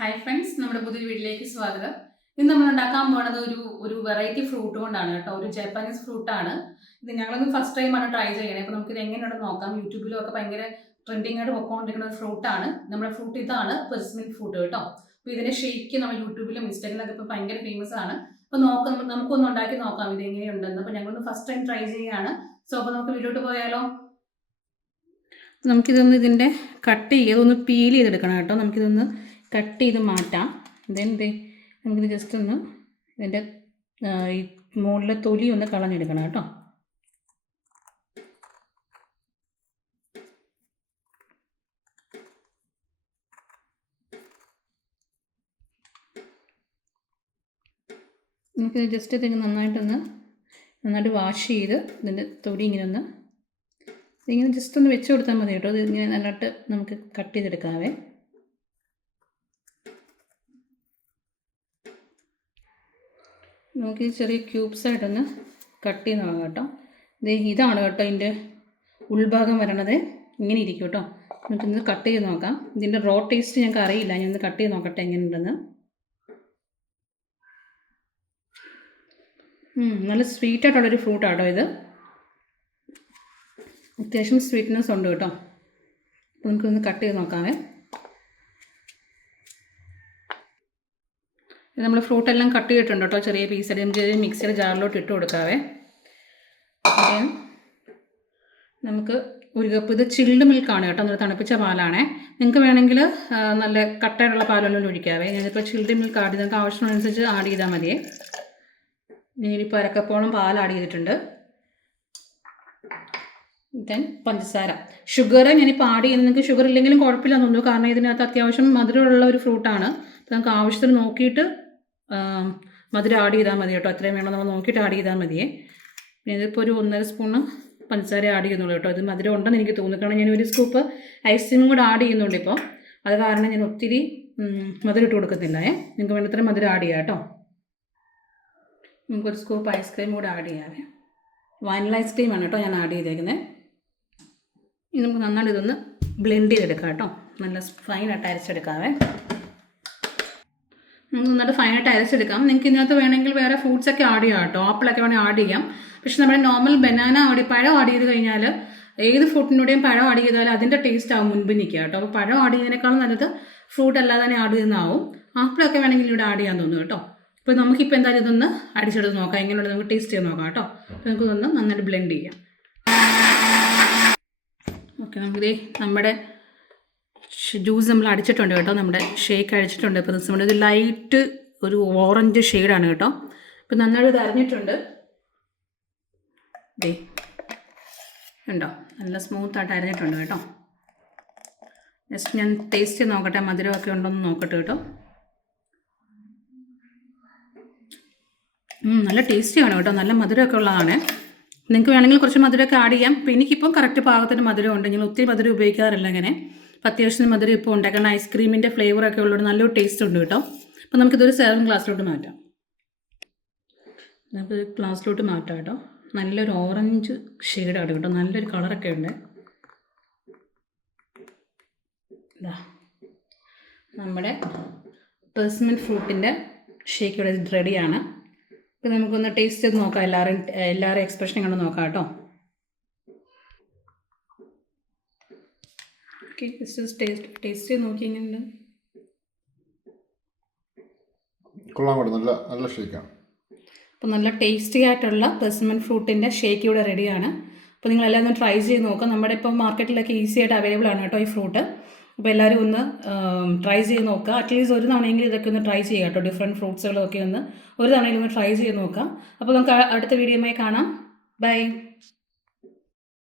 Hi friends, നമ്മുടെ പുതിയ വീട്ടിലേക്ക് സ്വാഗതം. ഇന്ന് നമ്മൾ ഉണ്ടാക്കാൻ പോകുന്നത് ഒരു വെറൈറ്റി ഫ്രൂട്ട് കൊണ്ടാണ് കേട്ടോ. ഒരു ജാപ്പനീസ് ഫ്രൂട്ടാണ് ഇത്. ഞങ്ങളൊന്ന് ഫസ്റ്റ് ടൈമാണ് ട്രൈ ചെയ്യണേ. അപ്പോൾ നമുക്കിത് എങ്ങനെയുണ്ടെന്ന് നോക്കാം. യൂട്യൂബിലും ഒക്കെ ഭയങ്കര ട്രെൻഡിങ് ആയിട്ട് പൊക്കോണ്ടിരിക്കുന്ന ഒരു ഫ്രൂട്ടാണ്. നമ്മുടെ ഫ്രൂട്ട് ഇതാണ് പെർസിമെന്റ് ഫ്രൂട്ട് കേട്ടോ. അപ്പോൾ ഇതിന്റെ ഷേക്ക് നമ്മൾ യൂട്യൂബിലും ഇൻസ്റ്റാഗ്രാമിലൊക്കെ ഇപ്പോൾ ഭയങ്കര ഫേമസ് ആണ്. അപ്പോൾ നമുക്കൊന്ന് ഉണ്ടാക്കി നോക്കാം ഇത് എങ്ങനെയുണ്ടെന്ന്. അപ്പോൾ ഞങ്ങളൊന്ന് ഫസ്റ്റ് ടൈം ട്രൈ ചെയ്യുകയാണ്. സോ അപ്പോൾ നമുക്ക് വീട്ടിലോട്ട് പോയാലോ. നമുക്കിതൊന്ന് ഇതിൻ്റെ കട്ട് ചെയ്തൊന്ന് പീൽ ചെയ്തെടുക്കണം കേട്ടോ. നമുക്കിതൊന്ന് കട്ട് ചെയ്ത് മാറ്റാം. നമുക്കിത് ജസ്റ്റ് ഒന്ന് ഇതിൻ്റെ ഈ മുകളിലെ തൊലി ഒന്ന് കളഞ്ഞെടുക്കണം കേട്ടോ. നമുക്കിത് ജസ്റ്റ് ഇതിന് നന്നായിട്ട് വാഷ് ചെയ്ത് ഇതിൻ്റെ തൊലി ഇങ്ങനെ ജസ്റ്റ് ഒന്ന് വെച്ച് കൊടുത്താൽ മതി കേട്ടോ. ഇത് ഇങ്ങനെ നന്നായിട്ട് നമുക്ക് കട്ട് ചെയ്തെടുക്കാവേ. നമുക്ക് ചെറിയ ക്യൂബ്സായിട്ടൊന്ന് കട്ട് ചെയ്ത് നോക്കാം കേട്ടോ. ഇതാണ് കേട്ടോ ഇതിൻ്റെ ഉൾഭാഗം വരണത്. ഇങ്ങനെ ഇരിക്കും കേട്ടോ. നമുക്കിന്ന് കട്ട് ചെയ്ത് നോക്കാം. ഇതിൻ്റെ റോ ടേസ്റ്റ് ഞങ്ങൾക്ക് അറിയില്ല. ഞാനൊന്ന് കട്ട് ചെയ്ത് നോക്കട്ടെ എങ്ങനെയുണ്ടെന്ന്. നല്ല സ്വീറ്റായിട്ടുള്ളൊരു ഫ്രൂട്ടാട്ടോ ഇത്. അത്യാവശ്യം സ്വീറ്റ്നെസ് ഉണ്ട് കേട്ടോ. അപ്പോൾ നമുക്കൊന്ന് കട്ട് ചെയ്ത് നോക്കാമേ. നമ്മൾ ഫ്രൂട്ടെല്ലാം കട്ട് ചെയ്തിട്ടുണ്ട് കേട്ടോ. ചെറിയ പീസായിട്ട് നമുക്ക് മിക്സിയുടെ ജാറിലോട്ട് ഇട്ട് കൊടുക്കാവേ. നമുക്ക് ഒരു കപ്പ് ഇത് ചിൽഡ് മിൽക്കാണ് കേട്ടോ. നല്ല തണുപ്പിച്ച പാലാണേ. നിങ്ങൾക്ക് വേണമെങ്കിൽ നല്ല കട്ടയുള്ള പാലെല്ലാം ഒഴിക്കാവേ. ഞാനിപ്പോൾ ചിൽഡ് മിൽക്ക് ആഡ് ചെയ്ത് നിങ്ങൾക്ക് ആവശ്യത്തിനനുസരിച്ച് ആഡ് ചെയ്താൽ മതിയേ. ഞാനിപ്പോൾ അരക്കപ്പോളം പാൽ ആഡ് ചെയ്തിട്ടുണ്ട്. ദെൻ പഞ്ചസാര, ഷുഗർ ഞാനിപ്പോൾ ആഡ് ചെയ്യുന്നത്. നിങ്ങൾക്ക് ഷുഗർ ഇല്ലെങ്കിലും കുഴപ്പമില്ലെന്ന് തോന്നുന്നു. കാരണം ഇതിനകത്ത് അത്യാവശ്യം മധുരമുള്ള ഒരു ഫ്രൂട്ടാണ്. നമുക്ക് ആവശ്യത്തിന് നോക്കിയിട്ട് മധുരം ആഡ് ചെയ്താൽ മതി കേട്ടോ. എത്രയും വേണം നമ്മൾ നോക്കിയിട്ട് ആഡ് ചെയ്താൽ മതിയേ. ഇതിപ്പോൾ ഒരു 1.5 സ്പൂണ് പഞ്ചസാര ആഡ് ചെയ്യുന്നുള്ളൂ കേട്ടോ. ഇത് മധുരം ഉണ്ടെന്ന് എനിക്ക് തോന്നുന്നു. കാരണം ഞാൻ ഒരു സ്കൂപ്പ് ഐസ്ക്രീമും കൂടെ ആഡ് ചെയ്യുന്നുണ്ട് ഇപ്പോൾ. അത് കാരണം ഞാൻ ഒത്തിരി മധുരം ഇട്ട് കൊടുക്കുന്നില്ല. നിങ്ങൾക്ക് വേണ്ടത്ര മധുരം ആഡ് ചെയ്യാം കേട്ടോ. നമുക്കൊരു സ്കൂപ്പ് ഐസ്ക്രീം കൂടെ ആഡ് ചെയ്യാവേ. വാനില ഐസ്ക്രീമാണ് കേട്ടോ ഞാൻ ആഡ് ചെയ്തേക്കുന്നത്. ഇനി നമുക്ക് നന്നായിട്ട് ഇതൊന്ന് ബ്ലെൻഡ് ചെയ്തെടുക്കാം കേട്ടോ. നല്ല ഫൈനായിട്ട് അരച്ചെടുക്കാവേ. നമുക്ക് നന്നായിട്ട് ഫൈനായിട്ട് അരച്ചെടുക്കാം. നിങ്ങൾക്ക് ഇതിനകത്ത് വേണമെങ്കിൽ വേറെ ഫ്രൂട്ട്സൊക്കെ ആഡ് ചെയ്യാം കേട്ടോ. ആപ്പിളൊക്കെ വേണമെങ്കിൽ ആഡ് ചെയ്യാം. പക്ഷേ നമ്മുടെ നോർമൽ ബനാന പഴം ആഡ് ചെയ്ത് കഴിഞ്ഞാൽ ഏത് ഫ്രൂട്ടിനൂടെയും പഴം ആഡ് ചെയ്താൽ അതിൻ്റെ ടേസ്റ്റ് ആവും മുൻപിൽ നിൽക്കുക കേട്ടോ. അപ്പോൾ പഴം ആഡ് ചെയ്യുന്നതിനേക്കാളും നല്ലത് ഫ്രൂട്ട് അല്ലാതെ തന്നെ ആഡ് ചെയ്യുന്നതാവും. ആപ്പിളൊക്കെ വേണമെങ്കിൽ ഇവിടെ ആഡ് ചെയ്യാൻ തോന്നുന്നു കേട്ടോ. അപ്പോൾ നമുക്കിപ്പോൾ എന്തായാലും ഇതൊന്ന് അടിച്ചെടുത്ത് നോക്കാം. എങ്ങനെയുണ്ട് നമുക്ക് ടേസ്റ്റ് ചെയ്ത് നോക്കാം കേട്ടോ. അപ്പോൾ നമുക്കിതൊന്ന് നന്നായിട്ട് ബ്ലെൻഡ് ചെയ്യാം. ഓക്കെ, നമുക്കിതേ നമ്മുടെ ജ്യൂസ് നമ്മൾ അടിച്ചിട്ടുണ്ട് കേട്ടോ. നമ്മുടെ ഷേക്ക് അടിച്ചിട്ടുണ്ട്. ഇപ്പോൾ നമ്മുടെ ഒരു ലൈറ്റ് ഒരു ഓറഞ്ച് ഷെയ്ഡാണ് കേട്ടോ. ഇപ്പോൾ നന്നായിട്ട് ഇത് അരിഞ്ഞിട്ടുണ്ട്. ഉണ്ടോ, നല്ല സ്മൂത്തായിട്ട് അരിഞ്ഞിട്ടുണ്ട് കേട്ടോ. ജസ്റ്റ് ഞാൻ ടേസ്റ്റ് ചെയ്ത് നോക്കട്ടെ, മധുരമൊക്കെ ഉണ്ടോയെന്ന് നോക്കട്ടെ കേട്ടോ. നല്ല ടേസ്റ്റിയാണ് കേട്ടോ. നല്ല മധുരമൊക്കെ ഉള്ളതാണ്. നിങ്ങൾക്ക് വേണമെങ്കിൽ കുറച്ച് മധുരമൊക്കെ ആഡ് ചെയ്യാം. അപ്പോൾ എനിക്കിപ്പം കറക്റ്റ് പാകത്തിന് മധുരം ഉണ്ട്. ഞാൻ ഒത്തിരി മധുരം ഉപയോഗിക്കാറില്ല ഇങ്ങനെ. അപ്പോൾ അത്യാവശ്യം മധുരം ഇപ്പോൾ ഉണ്ട്. കാരണം ഐസ്ക്രീമിൻ്റെ ഫ്ലേവറൊക്കെ ഉള്ളത് നല്ലൊരു ടേസ്റ്റ് ഉണ്ട് കേട്ടോ. അപ്പോൾ നമുക്കിതൊരു സെർവിങ് ഗ്ലാസ്സിലോട്ട് മാറ്റാം. നമുക്ക് ഗ്ലാസ്സിലോട്ട് മാറ്റാം കേട്ടോ. നല്ലൊരു ഓറഞ്ച് ഷെയ്ഡാണ് കേട്ടോ. നല്ലൊരു കളറൊക്കെ ഉണ്ട്. ഇതാ നമ്മുടെ പെർസിമെന്റ് ഫ്രൂട്ടിൻ്റെ ഷേക്ക് ഇവിടെ റെഡിയാണ്. അപ്പോൾ നമുക്കൊന്ന് ടേസ്റ്റ് ചെയ്ത് നോക്കാം. എല്ലാവരും എക്സ്പ്രഷൻ കണ്ട് നോക്കാം കേട്ടോ. ഓക്കെ, ടേസ്റ്റ് ചെയ്ത് നോക്കി എങ്ങനെയുണ്ട്. കൊള്ളാം, നല്ല ഷേക്കാണ്. അപ്പോൾ നല്ല ടേസ്റ്റി ആയിട്ടുള്ള പെർസിമെന്റ് ഫ്രൂട്ടിൻ്റെ ഷേക്ക് ഇവിടെ റെഡിയാണ്. അപ്പോൾ നിങ്ങളെല്ലാം ഒന്ന് ട്രൈ ചെയ്ത് നോക്കാം. നമ്മുടെ ഇപ്പോൾ മാർക്കറ്റിലൊക്കെ ഈസി ആയിട്ട് അവൈലബിൾ ആണ് കേട്ടോ ഈ ഫ്രൂട്ട്. അപ്പോൾ എല്ലാവരും ഒന്ന് ട്രൈ ചെയ്ത് നോക്കുക. അറ്റ്ലീസ്റ്റ് ഒരു തവണയെങ്കിലും ഇതൊക്കെ ഒന്ന് ട്രൈ ചെയ്യുക കേട്ടോ. ഡിഫറെൻറ്റ് ഫ്രൂട്ട്സുകളൊക്കെ ഒന്ന് ഒരു തവണയെങ്കിലും ഒന്ന് ട്രൈ ചെയ്ത് നോക്കാം. അപ്പോൾ നമുക്ക് അടുത്ത വീഡിയോയുമായി കാണാം. ബൈ.